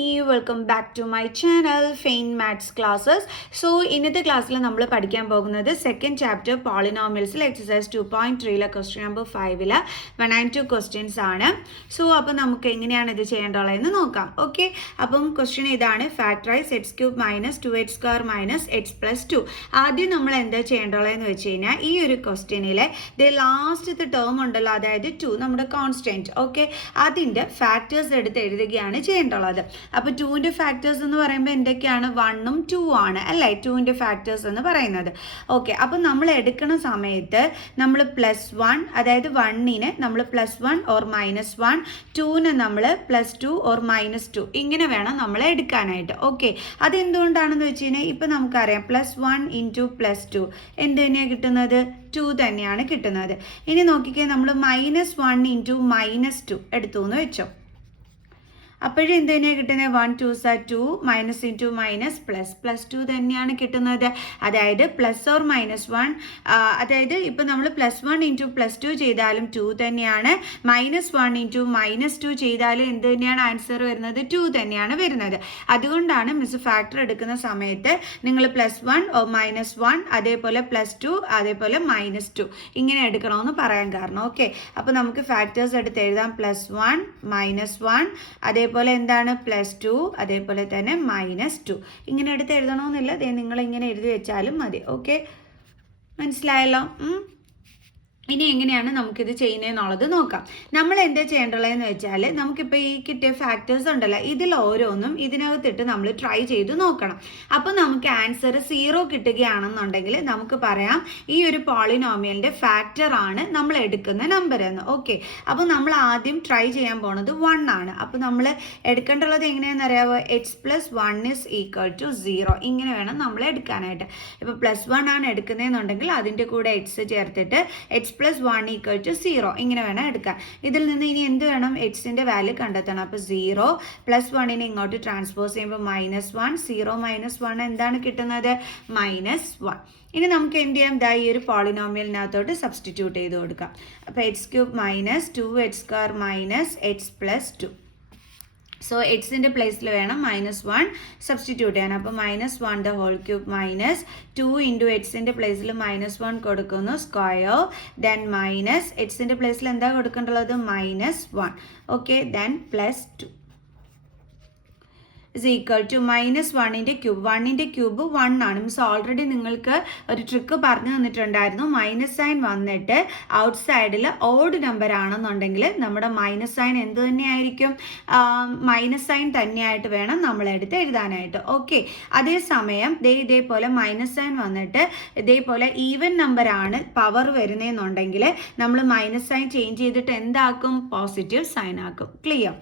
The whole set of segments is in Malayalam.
Feini, welcome back to my channel Fein Maths Classes. So ഇന്നത്തെ ക്ലാസ്സിൽ നമ്മൾ പഠിക്കാൻ പോകുന്നത് സെക്കൻഡ് ചാപ്റ്റർ പോളിനോമിയൽസിൽ exercise 2.3 question number 5 1 and 2 questions ആണ്. സോ അപ്പോൾ നമുക്ക് എങ്ങനെയാണ് ഇത് ചെയ്യേണ്ടതെന്ന് നോക്കാം. ഓക്കെ, അപ്പം ക്വസ്റ്റ്യൻ ഇതാണ്, factorise X cube minus 2x square minus X plus 2. ആദ്യം നമ്മൾ എന്താ ചെയ്യേണ്ടതെന്ന് വെച്ച് കഴിഞ്ഞാൽ ഈ ഒരു ക്വസ്റ്റ്യനിലെ ലാസ്റ്റത്തെ ടേം ഉണ്ടല്ലോ, അതായത് 2 നമ്മുടെ കോൺസ്റ്റൻറ്റ്. ഓക്കെ, അതിൻ്റെ ഫാക്ടേഴ്സ് എടുത്ത് എഴുതുകയാണ് ചെയ്യേണ്ടുള്ളത്. അപ്പോൾ 2ൻ്റെ ഫാക്ടേഴ്സ് എന്ന് പറയുമ്പോൾ എന്തൊക്കെയാണ്? 1ഉം 2 ആണ് അല്ലേ 2ൻ്റെ ഫാക്ടേഴ്സ് എന്ന് പറയുന്നത്. ഓക്കെ, അപ്പം നമ്മൾ എടുക്കുന്ന സമയത്ത് നമ്മൾ +1, അതായത് 1നെ നമ്മൾ +1 ഓർ -1, 2നെ നമ്മൾ +2 ഓർ -2, ഇങ്ങനെ വേണം നമ്മൾ എടുക്കാനായിട്ട്. ഓക്കെ, അതെന്തുകൊണ്ടാണെന്ന് വെച്ച് കഴിഞ്ഞാൽ ഇപ്പം നമുക്കറിയാം +1 × +2 എന്ത് തന്നെയാണ് കിട്ടുന്നത്? 2 തന്നെയാണ് കിട്ടുന്നത്. ഇനി നോക്കിക്കേ, നമ്മൾ -1 × -2 എടുത്തു എന്ന് വെച്ചോ, അപ്പോഴും എന്ത് തന്നെയാണ് കിട്ടുന്നത്? 1 2s are 2, minus into minus +2 തന്നെയാണ് കിട്ടുന്നത്. അതായത് പ്ലസ് ഓർ -1, അതായത് ഇപ്പം നമ്മൾ +1 × +2 ചെയ്താലും 2 തന്നെയാണ്, -1 × -2 ചെയ്താലും എന്ത് തന്നെയാണ് ആൻസർ വരുന്നത്? 2 തന്നെയാണ് വരുന്നത്. അതുകൊണ്ടാണ് മിസ് ഫാക്ടർ എടുക്കുന്ന സമയത്ത് നിങ്ങൾ +1 ഓർ -1, അതേപോലെ +2, അതേപോലെ -2 ഇങ്ങനെ എടുക്കണമെന്ന് പറയാൻ കാരണം. ഓക്കെ, അപ്പോൾ നമുക്ക് ഫാക്ടേഴ്സ് എടുത്ത് എഴുതാം. +1 -1, അതേപോലെ എന്താണ് +2, അതേപോലെ തന്നെ -2 ഇങ്ങനെ എടുത്ത് എഴുതണമെന്നില്ല, നിങ്ങൾ ഇങ്ങനെ എഴുതി വെച്ചാലും മതി. ഓക്കെ, മനസ്സിലായല്ലോ? ഇനി എങ്ങനെയാണ് നമുക്കിത് ചെയ്യുന്നതെന്നുള്ളത് നോക്കാം. നമ്മൾ എന്താ ചെയ്യേണ്ടതെന്ന് വെച്ചാൽ നമുക്കിപ്പോൾ ഈ കിട്ടിയ ഫാക്ടേഴ്സ് ഉണ്ടല്ലോ, ഇതിൽ ഓരോന്നും ഇതിനകത്തിട്ട് നമ്മൾ ട്രൈ ചെയ്ത് നോക്കണം. അപ്പോൾ നമുക്ക് ആൻസർ 0 കിട്ടുകയാണെന്നുണ്ടെങ്കിൽ നമുക്ക് പറയാം ഈ ഒരു പോളിനോമിയലിൻ്റെ ഫാക്ടർ ആണ് നമ്മൾ എടുക്കുന്ന നമ്പർ എന്ന്. ഓക്കെ, അപ്പോൾ നമ്മൾ ആദ്യം ട്രൈ ചെയ്യാൻ പോണത് 1 ആണ്. അപ്പോൾ നമ്മൾ എടുക്കേണ്ടുള്ളത് എങ്ങനെയാണെന്ന് അറിയാമോ? x + 1 = 0 ഇങ്ങനെ വേണം നമ്മൾ എടുക്കാനായിട്ട്. ഇപ്പോൾ +1 ആണ് എടുക്കുന്നതെന്നുണ്ടെങ്കിൽ അതിൻ്റെ കൂടെ x ചേർത്തിട്ട് x + 1 = 0 ഇങ്ങനെ വേണം എടുക്കാൻ. ഇതിൽ നിന്ന് ഇനി എന്ത് വേണം? എക്സിൻ്റെ വാല്യൂ കണ്ടെത്തണം. അപ്പോൾ 0 + 1നെ ഇങ്ങോട്ട് ട്രാൻസ്പോസ് ചെയ്യുമ്പോൾ -1, 0 - 1 എന്താണ് കിട്ടുന്നത്? -1. ഇനി നമുക്ക് എന്ത് ചെയ്യാം? ഈ ഒരു പോളിനോമിയലിനകത്തോട്ട് സബ്സ്റ്റിറ്റ്യൂട്ട് ചെയ്ത് കൊടുക്കാം. അപ്പോൾ x³ - 2x² - x + 2. സോ എക്സിൻ്റെ പ്ലേസിൽ വേണം -1 സബ്സ്റ്റിറ്റ്യൂട്ട് ചെയ്യാൻ. അപ്പോൾ -1^3 -2 × എക്സിൻ്റെ പ്ലേസിൽ -1 കൊടുക്കുന്നു, സ്ക്വയർ, ദെൻ മൈനസ് എക്സിൻ്റെ പ്ലേസിൽ എന്താ കൊടുക്കേണ്ടുള്ളത്? -1. Okay, then +2 is equal to -1ൻ്റെ ക്യൂബ്. 1ൻ്റെ ക്യൂബ് 1 ആണ്. മിസ് ഓൾറെഡി നിങ്ങൾക്ക് ഒരു ട്രിക്ക് പറഞ്ഞു തന്നിട്ടുണ്ടായിരുന്നു. മൈനസ് സൈൻ വന്നിട്ട് ഔട്ട് സൈഡിൽ ഓഡ് നമ്പർ ആണെന്നുണ്ടെങ്കിൽ നമ്മുടെ മൈനസ് സൈൻ എന്ത് തന്നെയായിരിക്കും? മൈനസ് സൈൻ തന്നെയായിട്ട് വേണം നമ്മൾ എടുത്ത് എഴുതാനായിട്ട്. ഓക്കെ, അതേസമയം ഇതേപോലെ മൈനസ് സൈൻ വന്നിട്ട് ഇതേപോലെ ഈവൻ നമ്പർ ആണ് പവർ വരുന്നതെന്നുണ്ടെങ്കിൽ നമ്മൾ മൈനസ് സൈൻ ചേഞ്ച് ചെയ്തിട്ട് എന്താക്കും? പോസിറ്റീവ് സൈൻ ആക്കും. ക്ലിയർ?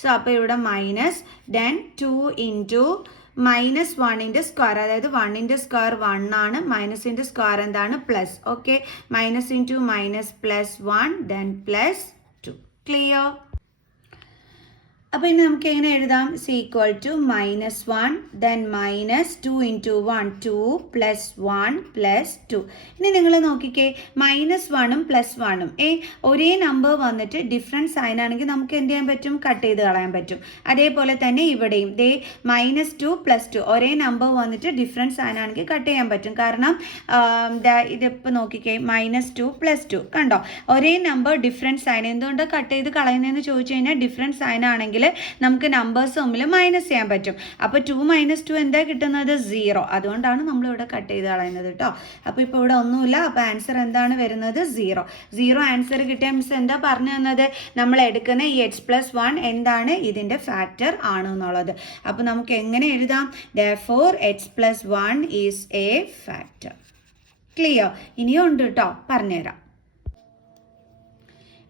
സോ അപ്പോൾ ഇവിടെ മൈനസ്, ദെൻ 2 × -1ൻ്റെ സ്ക്വയർ, അതായത് 1ൻ്റെ സ്ക്വയർ 1 ആണ്, മൈനസിൻ്റെ സ്ക്വയർ എന്താണ്? പ്ലസ്. Okay, -× +1, then +2. ക്ലിയർ? അപ്പോൾ ഇനി നമുക്ക് എങ്ങനെ എഴുതാം? =(-1), ദെൻ -2 × 1 2 +1 +2. ഇനി നിങ്ങൾ നോക്കിക്കേ, -1ഉം +1ഉം ഒരേ നമ്പർ വന്നിട്ട് ഡിഫറെൻറ്റ് സൈൻ ആണെങ്കിൽ നമുക്ക് എന്ത് ചെയ്യാൻ പറ്റും? കട്ട് ചെയ്ത് കളയാൻ പറ്റും. അതേപോലെ തന്നെ ഇവിടെയും -2 +2 ഒരേ നമ്പർ വന്നിട്ട് ഡിഫറെൻറ്റ് സൈൻ ആണെങ്കിൽ കട്ട് ചെയ്യാൻ പറ്റും. കാരണം ഇതിപ്പോൾ നോക്കിക്കേ, -2 +2 കണ്ടോ, ഒരേ നമ്പർ ഡിഫറെൻറ്റ് സൈൻ. എന്തുകൊണ്ട് കട്ട് ചെയ്ത് കളയുന്നതെന്ന് ചോദിച്ചു കഴിഞ്ഞാൽ ഡിഫറെൻറ്റ് സൈൻ ആണെങ്കിൽ നമുക്ക് നമ്പേഴ്സ് തമ്മിൽ മൈനസ് ചെയ്യാൻ പറ്റും. അപ്പോൾ 2 - 2 എന്താ കിട്ടുന്നത്? 0. അതുകൊണ്ടാണ് നമ്മളിവിടെ കട്ട് ചെയ്ത് കളയുന്നത് കേട്ടോ. അപ്പോൾ ഇപ്പോൾ ഇവിടെ ഒന്നുമില്ല. അപ്പോൾ ആൻസർ എന്താണ് വരുന്നത്? 0 ആൻസർ കിട്ടിയ മിസ് എന്താ പറഞ്ഞു തന്നത്? നമ്മൾ എടുക്കുന്ന ഈ x + 1 എന്താണ്? ഇതിൻ്റെ ഫാക്ടർ ആണ് എന്നുള്ളത്. അപ്പോൾ നമുക്ക് എങ്ങനെ എഴുതാം? therefore x + 1 is a factor. Clear? ഇനിയും ഉണ്ട് കേട്ടോ, പറഞ്ഞുതരാം.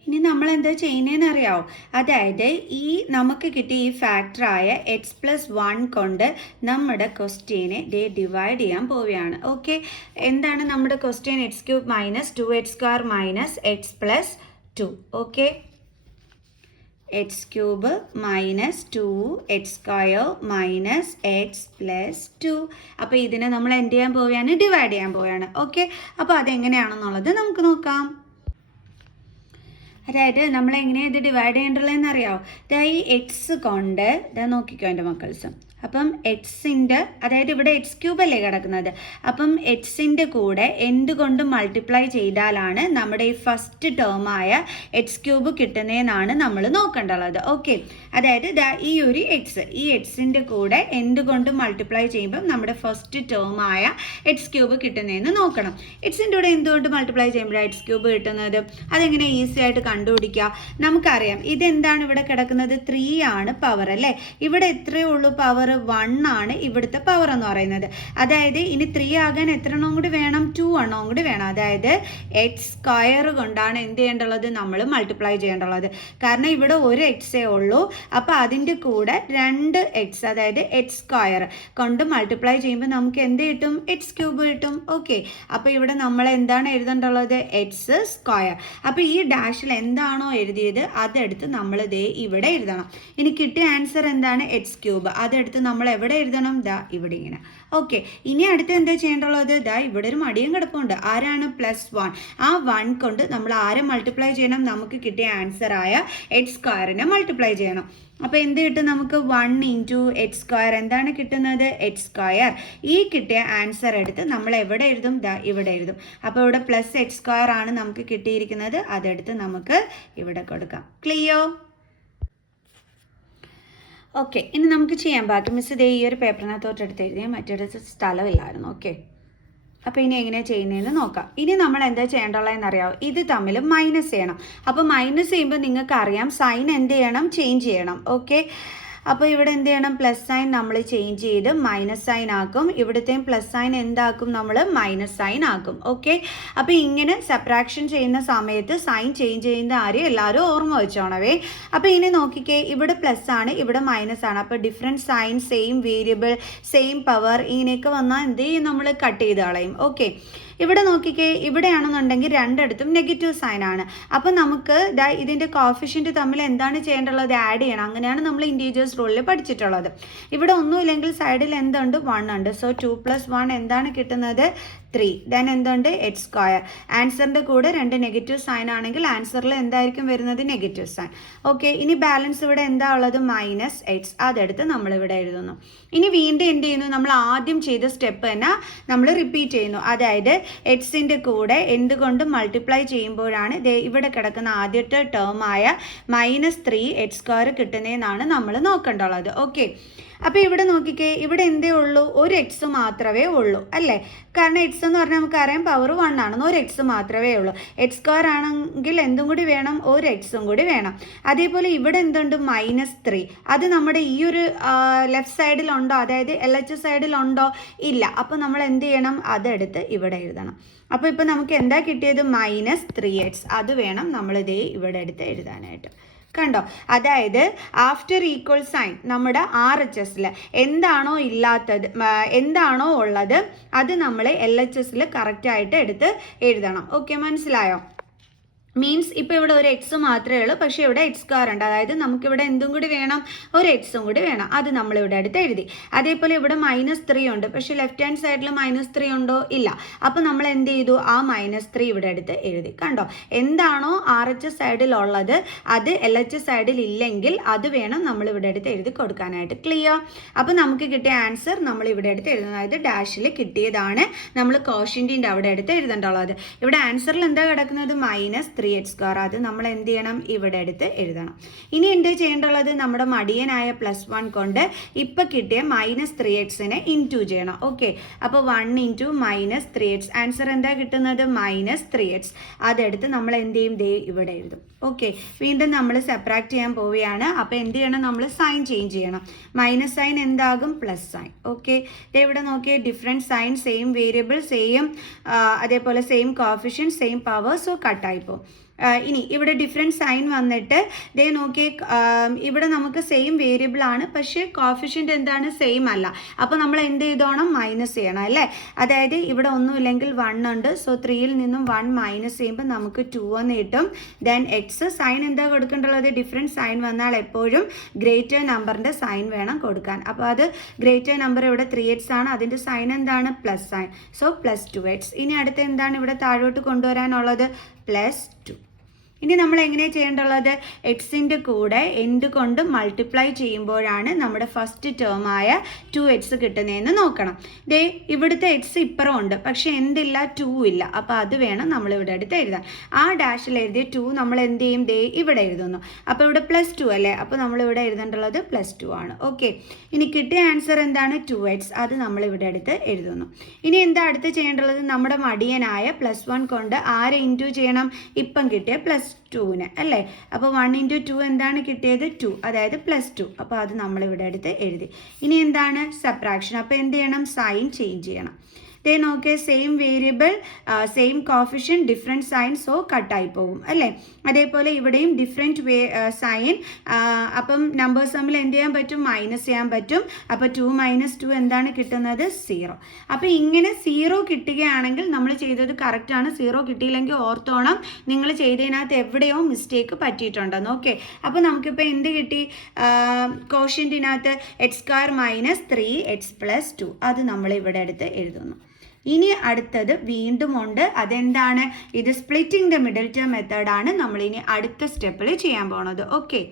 ഇനി നമ്മൾ എന്താ ചെയ്യുന്നതെന്ന് അറിയാമോ? അതായത് ഈ നമുക്ക് കിട്ടിയ ഈ ഫാക്ടറായ x + 1 കൊണ്ട് നമ്മുടെ ക്വസ്റ്റ്യനെ ഡിവൈഡ് ചെയ്യാൻ പോവുകയാണ്. ഓക്കെ, എന്താണ് നമ്മുടെ question? x³ - 2x² - x + 2. Okay, x³ - 2x² - x + 2. അപ്പോൾ ഇതിനെ നമ്മൾ എന്ത് ചെയ്യാൻ പോവുകയാണ്? ഡിവൈഡ് ചെയ്യാൻ പോവുകയാണ്. ഓക്കെ, അപ്പോൾ അതെങ്ങനെയാണെന്നുള്ളത് നമുക്ക് നോക്കാം. അതായത് നമ്മൾ എങ്ങനെയാണ് ഇത് ഡിവൈഡ് ചെയ്യേണ്ടതെന്ന് അറിയാമോ? ഈ എക്സ് കൊണ്ട് നോക്കിക്കോ എൻ്റെ മക്കൾസ്. അപ്പം എക്സിൻ്റെ, അതായത് ഇവിടെ എക്സ് ക്യൂബ് അല്ലേ കിടക്കുന്നത്, അപ്പം എക്സിൻ്റെ കൂടെ എന്തുകൊണ്ട് മൾട്ടിപ്ലൈ ചെയ്താലാണ് നമ്മുടെ ഈ ഫസ്റ്റ് ടേമായ എക്സ് ക്യൂബ് കിട്ടുന്നതെന്നാണ് നമ്മൾ നോക്കേണ്ടത്. ഓക്കെ, അതായത് ഈ ഒരു ഈ എക്സിൻ്റെ കൂടെ എന്തുകൊണ്ട് മൾട്ടിപ്ലൈ ചെയ്യുമ്പം നമ്മുടെ ഫസ്റ്റ് ടേമായ എക്സ് ക്യൂബ് കിട്ടുന്നതെന്ന് നോക്കണം. എക്സിൻ്റെ കൂടെ എന്തുകൊണ്ട് മൾട്ടിപ്ലൈ ചെയ്യുമ്പോഴാണ് എക്സ് ക്യൂബ് കിട്ടുന്നത്? അതെങ്ങനെ ഈസി ആയിട്ട് കണ്ടുപിടിക്കുക? നമുക്കറിയാം ഇതെന്താണ് ഇവിടെ കിടക്കുന്നത്, 3 ആണ് പവർ അല്ലേ. ഇവിടെ എത്രയേ ഉള്ളൂ പവർ? 1 ആണ് ഇവിടുത്തെ പവർ എന്ന് പറയുന്നത്. അതായത് ഇനി 3 ആകാൻ എത്ര എണ്ണം കൂടി വേണം? 2 എണ്ണം കൂടി വേണം. അതായത് എക്സ് സ്ക്വയർ കൊണ്ടാണ് എന്ത് ചെയ്യേണ്ടത്, നമ്മൾ മൾട്ടിപ്ലൈ ചെയ്യേണ്ടത്. കാരണം ഇവിടെ ഒരു എക്സേ ഉള്ളൂ, അപ്പോൾ അതിൻ്റെ കൂടെ 2 എക്സ്, അതായത് എക്സ് സ്ക്വയർ കൊണ്ട് മൾട്ടിപ്ലൈ ചെയ്യുമ്പോൾ നമുക്ക് എന്ത് കിട്ടും? എക്സ് ക്യൂബ് കിട്ടും. ഓക്കെ, അപ്പോൾ ഇവിടെ നമ്മൾ എന്താണ് എഴുതേണ്ടത്? X square. അപ്പോൾ ഈ ഡാഷിൽ എന്താണോ എഴുതിയത് അതെടുത്ത് നമ്മൾ ഇവിടെ എഴുതണം. ഇനി കിട്ടിയ ആൻസർ എന്താണ്? X cube. അതെടുത്ത് നമ്മൾ എവിടെ എഴുതണം? ഇവിടെ ഇങ്ങനെ. ഓക്കെ, ഇനി അടുത്ത് എന്താ ചെയ്യേണ്ടുള്ളത്? ഇവിടെ ഒരു മടിയും കിടപ്പുണ്ട്. ആരാണ്? +1. ആ 1 കൊണ്ട് നമ്മൾ ആരെ മൾട്ടിപ്ലൈ ചെയ്യണം? നമുക്ക് കിട്ടിയ ആൻസർ ആയ എക്സ് സ്ക്വയറിനെ മൾട്ടിപ്ലൈ ചെയ്യണം. അപ്പോൾ എന്ത് കിട്ടും നമുക്ക്? 1 × എക്സ് സ്ക്വയർ. എന്താണ് കിട്ടുന്നത്? X square. ഈ കിട്ടിയ ആൻസർ എടുത്ത് നമ്മൾ എവിടെ എഴുതും? ഇവിടെ എഴുതും. അപ്പോൾ ഇവിടെ +x സ്ക്വയർ ആണ് നമുക്ക് കിട്ടിയിരിക്കുന്നത്. അതെടുത്ത് നമുക്ക് ഇവിടെ കൊടുക്കാം. ക്ലിയർ? ഓക്കെ, ഇനി നമുക്ക് ചെയ്യാം ബാക്കി. മിസ് ഈ ഒരു പേപ്പറിനകത്തോട്ട് എടുത്ത് എഴുതിയാൽ മറ്റൊരു സ്ഥലമില്ലായിരുന്നു. ഓക്കെ, അപ്പോൾ ഇനി എങ്ങനെയാണ് ചെയ്യുന്നതെന്ന് നോക്കാം. ഇനി നമ്മൾ എന്താ ചെയ്യേണ്ടതെന്ന് അറിയാമോ? ഇത് തമ്മിൽ മൈനസ് ചെയ്യണം. അപ്പോൾ മൈനസ് ചെയ്യുമ്പോൾ നിങ്ങൾക്ക് അറിയാം സൈൻ എന്ത് ചെയ്യണം? ചേഞ്ച് ചെയ്യണം. ഓക്കെ, അപ്പോൾ ഇവിടെ എന്ത് ചെയ്യണം? പ്ലസ് സൈൻ നമ്മൾ ചേഞ്ച് ചെയ്ത് മൈനസ് സൈൻ ആക്കും. ഇവിടുത്തെയും പ്ലസ് സൈൻ എന്താക്കും? നമ്മൾ മൈനസ് സൈൻ ആക്കും. ഓക്കെ, അപ്പോൾ ഇങ്ങനെ സബ്ട്രാക്ഷൻ ചെയ്യുന്ന സമയത്ത് സൈൻ ചേഞ്ച് ചെയ്യുന്ന ആരും എല്ലാവരും ഓർമ്മ വെച്ചോണവേ. അപ്പോൾ ഇനി നോക്കിക്കേ, ഇവിടെ പ്ലസ് ആണ്, ഇവിടെ മൈനസ് ആണ്. അപ്പോൾ different sign, same variable, same power, ഇങ്ങനെയൊക്കെ വന്നാൽ എന്ത് ചെയ്യും? നമ്മൾ കട്ട് ചെയ്ത് കളയും. ഓക്കെ, ഇവിടെ നോക്കിക്കേ, ഇവിടെയാണെന്നുണ്ടെങ്കിൽ രണ്ടിടത്തും നെഗറ്റീവ് സൈൻ ആണ്. അപ്പം നമുക്ക് ഇതിൻ്റെ കോഫിഷ്യൻറ്റ് തമ്മിൽ എന്താണ് ചെയ്യേണ്ടത്? ആഡ് ചെയ്യണം. അങ്ങനെയാണ് നമ്മൾ ഇൻറ്റീജേഴ്സ് റൂളിൽ പഠിച്ചിട്ടുള്ളത്. ഇവിടെ ഒന്നുമില്ലെങ്കിൽ സൈഡിൽ എന്തുണ്ട്? 1 ഉണ്ട്. സോ 2 + 1 എന്താണ് കിട്ടുന്നത്? 3. ദെൻ എന്തുണ്ട്? X square. ആൻസറിൻ്റെ കൂടെ 2 നെഗറ്റീവ് സൈൻ ആണെങ്കിൽ ആൻസറിൽ എന്തായിരിക്കും വരുന്നത്? Negative sign. ഓക്കെ, ഇനി ബാലൻസ് ഇവിടെ എന്താ ഉള്ളത്? -x. അതെടുത്ത് നമ്മളിവിടെ എഴുതുന്നു. ഇനി വീണ്ടും എന്ത് ചെയ്യുന്നു? നമ്മൾ ആദ്യം ചെയ്ത സ്റ്റെപ്പ് തന്നെ നമ്മൾ റിപ്പീറ്റ് ചെയ്യുന്നു. അതായത് എക്സിൻ്റെ കൂടെ എന്തുകൊണ്ട് മൾട്ടിപ്ലൈ ചെയ്യുമ്പോഴാണ് ഇവിടെ കിടക്കുന്ന ആദ്യത്തെ ടേമായ -3 എക്സ് സ്ക്വയർ കിട്ടുന്നതെന്നാണ് നമ്മൾ നോക്കേണ്ടുള്ളത്. ഓക്കെ, അപ്പോൾ ഇവിടെ നോക്കിക്കേ, ഇവിടെ എന്തേ ഉള്ളൂ? ഒരു എക്സ് മാത്രമേ ഉള്ളൂ അല്ലേ? കാരണം എക്സ് എന്ന് പറഞ്ഞാൽ നമുക്കറിയാം പവർ 1 ആണെന്ന്. ഒരു എക്സ് മാത്രമേ ഉള്ളൂ. എക്സ് സ്ക്വയർ ആണെങ്കിൽ എന്തും കൂടി വേണം? ഒരു എക്സും കൂടി വേണം. അതേപോലെ ഇവിടെ എന്തുണ്ട്? -3. അത് നമ്മുടെ ഈ ഒരു ലെഫ്റ്റ് സൈഡിലുണ്ടോ? അതായത് LH സൈഡിലുണ്ടോ? ഇല്ല. അപ്പോൾ നമ്മൾ എന്ത് ചെയ്യണം? അതെടുത്ത് ഇവിടെ എഴുതണം. അപ്പോൾ ഇപ്പോൾ നമുക്ക് എന്താ കിട്ടിയത്? -3x. അത് വേണം നമ്മളിതേ ഇവിടെ എടുത്ത് എഴുതാനായിട്ട്. കണ്ടോ? അതായത് ആഫ്റ്റർ ഈക്വൽ സൈൻ നമ്മുടെ RHSൽ എന്താണോ ഇല്ലാത്തത്, എന്താണോ ഉള്ളത് അത് നമ്മൾ LHSൽ കറക്റ്റായിട്ട് എടുത്ത് എഴുതണം. ഓക്കെ, മനസ്സിലായോ? മീൻസ് ഇപ്പോൾ ഇവിടെ ഒരു എക്സ് മാത്രമേ ഉള്ളൂ, പക്ഷേ ഇവിടെ എക്സ് സ്ക്വയർ ഉണ്ട്. അതായത് നമുക്കിവിടെ എന്തും കൂടി വേണം? ഒരു എക്സും കൂടി വേണം. അത് നമ്മളിവിടെ അടുത്ത് എഴുതി. അതേപോലെ ഇവിടെ -3 ഉണ്ട്, പക്ഷേ ലെഫ്റ്റ് ഹാൻഡ് സൈഡിൽ -3 ഉണ്ടോ? ഇല്ല. അപ്പോൾ നമ്മൾ എന്ത് ചെയ്തു? ആ -3 ഇവിടെ അടുത്ത് എഴുതി. കണ്ടോ? എന്താണോ RH സൈഡിലുള്ളത് അത് LH സൈഡിൽ ഇല്ലെങ്കിൽ അത് വേണം നമ്മൾ ഇവിടെ അടുത്ത് എഴുതി കൊടുക്കാനായിട്ട്. ക്ലിയർ? അപ്പോൾ നമുക്ക് കിട്ടിയ ആൻസർ നമ്മൾ ഇവിടെ അടുത്ത് എഴുതുന്നത്, അതായത് ഡാഷിൽ കിട്ടിയതാണ് നമ്മൾ കോഷ്യൻറ്റിൻ്റെ അവിടെ അടുത്ത് എഴുതേണ്ടുള്ളത്. ഇവിടെ ആൻസറിൽ എന്താ കിടക്കുന്നത്? -3x². അത് നമ്മൾ എന്ത് ചെയ്യണം? ഇവിടെ എടുത്ത് എഴുതണം. ഇനി എന്ത് ചെയ്യേണ്ടുള്ളത്? നമ്മുടെ മടിയനായ +1 കൊണ്ട് ഇപ്പം കിട്ടിയ -3xനെ ഇൻറ്റു ചെയ്യണം. ഓക്കെ, അപ്പോൾ 1 × -3x. ആൻസർ എന്താ കിട്ടുന്നത്? -3x. അതെടുത്ത് നമ്മൾ എന്ത് ചെയ്യും? ഇവിടെ എഴുതും. ഓക്കെ, വീണ്ടും നമ്മൾ സെപ്പറേറ്റ് ചെയ്യാൻ പോവുകയാണ്. അപ്പോൾ എന്ത് ചെയ്യണം? നമ്മൾ സൈൻ ചേഞ്ച് ചെയ്യണം. മൈനസ് സൈൻ എന്താകും? Plus sign. ഓക്കെ, ഇവിടെ നോക്കിയേ, different sign, same variable, same അതേപോലെ same coefficient, same power. So കട്ടായിപ്പോൾ ഇനി ഇവിടെ ഡിഫറെൻറ്റ് സൈൻ വന്നിട്ട് നോക്കിയേ, ഇവിടെ നമുക്ക് സെയിം വേരിയബിൾ ആണ്, പക്ഷേ കോഫിഷ്യൻ്റ് എന്താണ്? സെയിം അല്ല. അപ്പോൾ നമ്മൾ എന്ത് ചെയ്തോണം? മൈനസ് ചെയ്യണം അല്ലേ? അതായത് ഇവിടെ ഒന്നുമില്ലെങ്കിൽ 1 ഉണ്ട്. സോ 3ൽ നിന്നും 1 മൈനസ് ചെയ്യുമ്പോൾ നമുക്ക് 2 എന്ന് കിട്ടും. ദെൻ എക്സ് സൈൻ എന്താ കൊടുക്കേണ്ടുള്ളത്? ഡിഫറെൻറ്റ് സൈൻ വന്നാൽ എപ്പോഴും ഗ്രേറ്റർ നമ്പറിൻ്റെ സൈൻ വേണം കൊടുക്കാൻ. അപ്പോൾ അത് ഗ്രേറ്റർ നമ്പർ ഇവിടെ 3x ആണ്. അതിൻ്റെ സൈൻ എന്താണ്? Plus sine. So +2x. ഇനി അടുത്ത് എന്താണ് ഇവിടെ താഴോട്ട് കൊണ്ടുവരാനുള്ളത്? +2. ഇനി നമ്മൾ എങ്ങനെയാണ് ചെയ്യേണ്ടുള്ളത്? എക്സിൻ്റെ കൂടെ എന്തുകൊണ്ട് മൾട്ടിപ്ലൈ ചെയ്യുമ്പോഴാണ് നമ്മുടെ ഫസ്റ്റ് ടേമായ 2x കിട്ടുന്നതെന്ന് നോക്കണം. ദേ ഇവിടുത്തെ എക്സ് ഇപ്പുറം ഉണ്ട്, പക്ഷെ എന്തില്ല? 2 ഇല്ല. അപ്പോൾ അത് വേണം നമ്മൾ ഇവിടെ അടുത്ത് എഴുതാൻ. ആ ഡാഷിൽ എഴുതിയ 2 നമ്മൾ എന്ത് ചെയ്യും? ദേ ഇവിടെ എഴുതുന്നു. അപ്പോൾ ഇവിടെ +2 അല്ലേ? അപ്പോൾ നമ്മളിവിടെ എഴുതേണ്ടുള്ളത് +2 ആണ്. ഓക്കെ, ഇനി കിട്ടിയ ആൻസർ എന്താണ്? 2x. അത് നമ്മൾ ഇവിടെ അടുത്ത് എഴുതുന്നു. ഇനി എന്താ അടുത്ത് ചെയ്യേണ്ടുള്ളത്? നമ്മുടെ മടിയനായ +1 കൊണ്ട് ആരെ ഇൻറ്റു ചെയ്യണം? ഇപ്പം കിട്ടിയ +2നെ അല്ലേ? അപ്പോൾ 1 × 2 എന്താണ് കിട്ടിയത്? 2, അതായത് +2. അപ്പോൾ അത് നമ്മളിവിടെ അടുത്ത് എഴുതി. ഇനി എന്താണ്? സബ്ട്രാക്ഷൻ. അപ്പോൾ എന്ത് ചെയ്യണം? സൈൻ ചേഞ്ച് ചെയ്യണം. ദേ നോക്കിയ same variable same coefficient different sign, so കട്ടായി പോകും അല്ലേ? അതേപോലെ ഇവിടെയും ഡിഫറെൻറ്റ് സൈൻ. അപ്പം നമ്പേഴ്സ് തമ്മിൽ എന്ത് ചെയ്യാൻ പറ്റും? മൈനസ് ചെയ്യാൻ പറ്റും. അപ്പോൾ 2 - 2 എന്താണ് കിട്ടുന്നത്? 0. അപ്പോൾ ഇങ്ങനെ 0 കിട്ടുകയാണെങ്കിൽ നമ്മൾ ചെയ്തത് കറക്റ്റാണ്. 0 കിട്ടിയില്ലെങ്കിൽ ഓർത്തോണം, നിങ്ങൾ ചെയ്തതിനകത്ത് എവിടെയോ മിസ്റ്റേക്ക് പറ്റിയിട്ടുണ്ടെന്ന്. ഓക്കെ, അപ്പോൾ നമുക്കിപ്പോൾ എന്ത് കിട്ടി? കോഷ്യൻറ്റിനകത്ത് x² - 3x + 2. അത് നമ്മൾ ഇവിടെ അടുത്ത് എഴുതുന്നു. ഇനി അടുത്തത് വീണ്ടും ഉണ്ട്. അതെന്താണ്? ഇത് സ്പ്ലിറ്റിംഗ് ദ മിഡിൽ ടേം മെത്തേഡാണ് നമ്മളിനി അടുത്ത സ്റ്റെപ്പിൽ ചെയ്യാൻ പോണത്. Okay,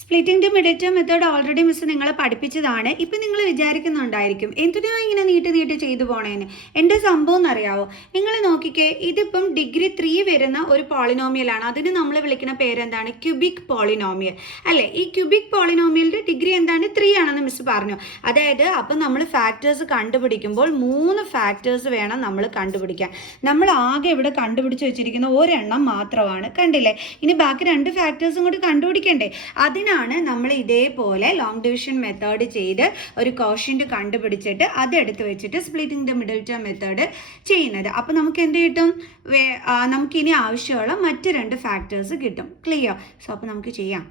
splitting the middle term method already miss നിങ്ങളെ പഠിപ്പിച്ചതാണ്. ഇപ്പം നിങ്ങൾ വിചാരിക്കുന്നുണ്ടായിരിക്കും എന്തിനാ ഇങ്ങനെ നീട്ടി ചെയ്തു പോണേന്ന്. എൻ്റെ സംഭവം എന്നറിയാവോ? നിങ്ങൾ നോക്കിക്കേ, ഇതിപ്പം ഡിഗ്രി 3 വരുന്ന ഒരു പോളിനോമിയലാണ്. അതിന് നമ്മൾ വിളിക്കുന്ന പേരെന്താണ്? ക്യൂബിക് പോളിനോമിയൽ അല്ലേ? ഈ ക്യൂബിക് പോളിനോമിയലിൻ്റെ ഡിഗ്രി എന്താണ്? 3 ആണെന്ന് മിസ് പറഞ്ഞു. അതായത് അപ്പം നമ്മൾ ഫാക്ടേഴ്സ് കണ്ടുപിടിക്കുമ്പോൾ 3 ഫാക്ടേഴ്സ് വേണം നമ്മൾ കണ്ടുപിടിക്കാൻ. നമ്മൾ ആകെ ഇവിടെ കണ്ടുപിടിച്ച് വെച്ചിരിക്കുന്ന ഒരെണ്ണം മാത്രമാണ്, കണ്ടില്ലേ? ഇനി ബാക്കി 2 ഫാക്ടേഴ്സും കൂടി കണ്ടുപിടിക്കണ്ടേ? അതിനാണ് നമ്മൾ ഇതേപോലെ ലോങ് ഡിവിഷൻ മെത്തേഡ് ചെയ്ത് ഒരു കോഷ്യന്റ് കണ്ടുപിടിച്ചിട്ട് അതെടുത്ത് വെച്ചിട്ട് splitting the middle term method ചെയ്യുന്നത്. അപ്പോൾ നമുക്ക് എന്ത് കിട്ടും? നമുക്കിനി ആവശ്യമുള്ള മറ്റ് 2 ഫാക്ടേഴ്സ് കിട്ടും. ക്ലിയർ? സോ അപ്പോൾ നമുക്ക് ചെയ്യാം.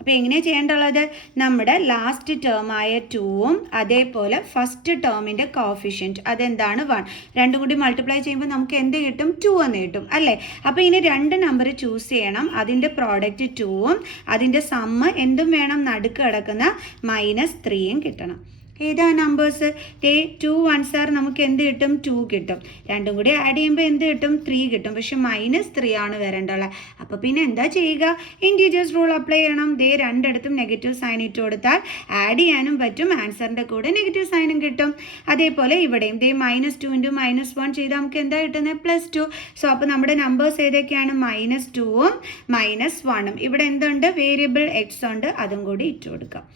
അപ്പോൾ എങ്ങനെയാണ് ചെയ്യേണ്ടുള്ളത്? നമ്മുടെ ലാസ്റ്റ് ടേമായ 2ഉം അതേപോലെ ഫസ്റ്റ് ടേമിൻ്റെ കോഫിഷ്യൻറ്റ് അതെന്താണ്? 1. രണ്ടും കൂടി മൾട്ടിപ്ലൈ ചെയ്യുമ്പോൾ നമുക്ക് എന്ത് കിട്ടും? 2 എന്ന് കിട്ടും അല്ലേ? അപ്പോൾ ഇനി 2 നമ്പർ ചൂസ് ചെയ്യണം. അതിൻ്റെ പ്രോഡക്റ്റ് 2ഉം അതിൻ്റെ സമ്മ് എന്തും വേണം? നടുക്ക് കിടക്കുന്ന -3യും കിട്ടണം. ഏതാ നമ്പേഴ്സ്? 2 1s are നമുക്ക് എന്ത് കിട്ടും? 2 കിട്ടും. രണ്ടും കൂടി ആഡ് ചെയ്യുമ്പോൾ എന്ത് കിട്ടും? 3 കിട്ടും. പക്ഷെ -3 ആണ് വരേണ്ടുള്ളത്. അപ്പോൾ പിന്നെ എന്താ ചെയ്യുക? ഇൻറ്റീജേഴ്സ് റൂൾ അപ്ലൈ ചെയ്യണം. രണ്ടിടത്തും നെഗറ്റീവ് സൈൻ ഇട്ട് കൊടുത്താൽ ആഡ് ചെയ്യാനും പറ്റും, ആൻസറിൻ്റെ കൂടെ നെഗറ്റീവ് സൈനും കിട്ടും. അതേപോലെ ഇവിടെയും -2 × -1 ചെയ്താൽ നമുക്ക് എന്താ കിട്ടുന്നത്? +2. സോ അപ്പോൾ നമ്മുടെ നമ്പേഴ്സ് ഏതൊക്കെയാണ്? -2ഉം -1ഉം. ഇവിടെ എന്തുണ്ട്? വേരിയബിൾ എക്സ് ഉണ്ട്, അതും കൂടി ഇട്ട് കൊടുക്കാം.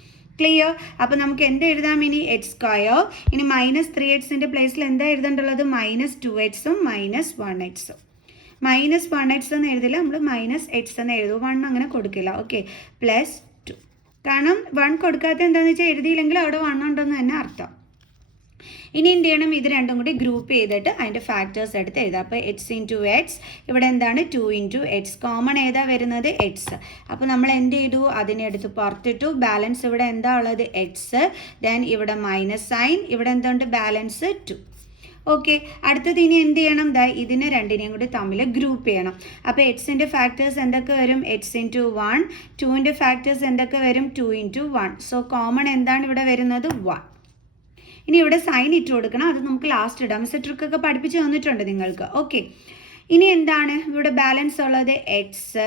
ക്ലിയർ? അപ്പോൾ നമുക്ക് എന്ത് എഴുതാം ഇനി? x². ഇനി -3x പ്ലേസിൽ എന്താ എഴുതേണ്ടുള്ളത്? -2xഉം -1xഉം. -1x എന്ന് എഴുതില്ല, നമ്മൾ -x എന്ന് എഴുതും. 1 അങ്ങനെ കൊടുക്കില്ല. ഓക്കെ, +2. കാരണം 1 കൊടുക്കാത്ത എന്താണെന്ന് വെച്ചാൽ എഴുതിയില്ലെങ്കിൽ അവിടെ 1 ഉണ്ടെന്ന് തന്നെ അർത്ഥം. ഇനി എന്ത് ചെയ്യണം? ഇത് രണ്ടും കൂടി ഗ്രൂപ്പ് ചെയ്തിട്ട് അതിൻ്റെ ഫാക്ടേഴ്സ് എടുത്ത് എഴുതാം. അപ്പോൾ x × x, ഇവിടെ എന്താണ്? 2 × x. കോമൺ ഏതാ വരുന്നത്? x. അപ്പോൾ നമ്മൾ എന്ത് ചെയ്തു? അതിനെ എടുത്ത് പുറത്തിട്ടു. ബാലൻസ് ഇവിടെ എന്താ ഉള്ളത്? x. ദെൻ ഇവിടെ മൈനസ് സൈൻ, ഇവിടെ എന്തുണ്ട്? ബാലൻസ് 2. ഓക്കെ, അടുത്തത് ഇനി എന്ത് ചെയ്യണം? ഇതിനെ രണ്ടിനെയും കൂടി തമ്മിൽ ഗ്രൂപ്പ് ചെയ്യണം. അപ്പോൾ എക്സിൻ്റെ ഫാക്ടേഴ്സ് എന്തൊക്കെ വരും? x × 1. 2ൻ്റെ ഫാക്ടേഴ്സ് എന്തൊക്കെ വരും? 2 × 1. സോ കോമൺ എന്താണ് ഇവിടെ വരുന്നത്? 1. ഇനി ഇവിടെ സൈൻ ഇട്ട് കൊടുക്കണം. അത് നമുക്ക് ലാസ്റ്റ് ഇടാം. മിസ് ട്രിക്കൊക്കെ പഠിപ്പിച്ച് തന്നിട്ടുണ്ട് നിങ്ങൾക്ക്. ഓക്കെ, ഇനി എന്താണ് ഇവിടെ ബാലൻസ് ഉള്ളത്? എക്സ്.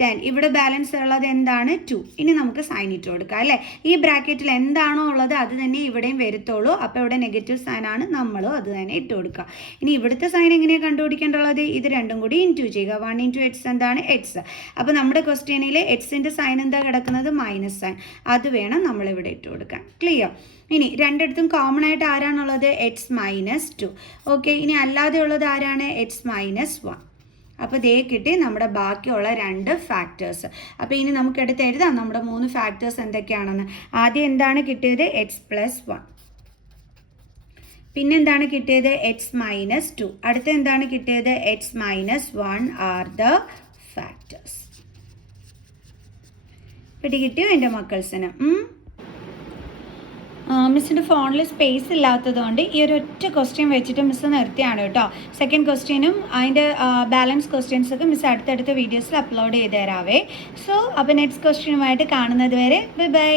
ദെൻ ഇവിടെ ബാലൻസ് ഉള്ളത് എന്താണ്? 2. ഇനി നമുക്ക് സൈൻ ഇട്ട് കൊടുക്കാം അല്ലേ? ഈ ബ്രാക്കറ്റിൽ എന്താണോ ഉള്ളത് അത് തന്നെ ഇവിടെയും വരുത്തുള്ളൂ. അപ്പോൾ ഇവിടെ നെഗറ്റീവ് സൈനാണ്, നമ്മളും അത് തന്നെ ഇട്ട് കൊടുക്കുക. ഇനി ഇവിടുത്തെ സൈൻ എങ്ങനെയാണ് കണ്ടുപിടിക്കേണ്ടുള്ളത്? ഇത് രണ്ടും കൂടി ഇൻറ്റു ചെയ്യുക. 1 × x എന്താണ്? എക്സ്. അപ്പോൾ നമ്മുടെ ക്വസ്റ്റ്യനിൽ എക്സിൻ്റെ സൈൻ എന്താ കിടക്കുന്നത്? Minus sign. അത് വേണം നമ്മളിവിടെ ഇട്ട് കൊടുക്കാൻ. ക്ലിയർ? ഇനി രണ്ടിടത്തും കോമൺ ആയിട്ട് ആരാണുള്ളത്? x - 2. ഓക്കെ, ഇനി അല്ലാതെ ഉള്ളത് ആരാണ്? x - 1. അപ്പോൾ ദേ കിട്ടി നമ്മുടെ ബാക്കിയുള്ള 2 ഫാക്ടേഴ്സ്. അപ്പോൾ ഇനി നമുക്ക് എടുത്ത് എഴുതാം നമ്മുടെ 3 ഫാക്ടേഴ്സ് എന്തൊക്കെയാണെന്ന്. ആദ്യം എന്താണ് കിട്ടിയത്? x + 1. പിന്നെന്താണ് കിട്ടിയത്? x - 2. അടുത്ത എന്താണ് കിട്ടിയത്? x - 1 are the factors. പിടി കിട്ടിയോ എൻ്റെ മക്കൾസിന്? മിസ്സിൻ്റെ ഫോണിൽ സ്പേസ് ഇല്ലാത്തതുകൊണ്ട് ഈ ഒരു ഒറ്റ ക്വസ്റ്റ്യൻ വെച്ചിട്ട് മിസ്സ് നിർത്തിയാണ് കേട്ടോ. സെക്കൻഡ് ക്വസ്റ്റ്യനും അതിൻ്റെ ബാലൻസ് ക്വസ്റ്റ്യൻസൊക്കെ മിസ്സ് അടുത്തടുത്ത വീഡിയോസിൽ അപ്ലോഡ് ചെയ്ത് തരാവേ. സോ അപ്പോൾ നെക്സ്റ്റ് ക്വസ്റ്റ്യനുമായിട്ട് കാണുന്നത് വരെ ബൈ ബൈ.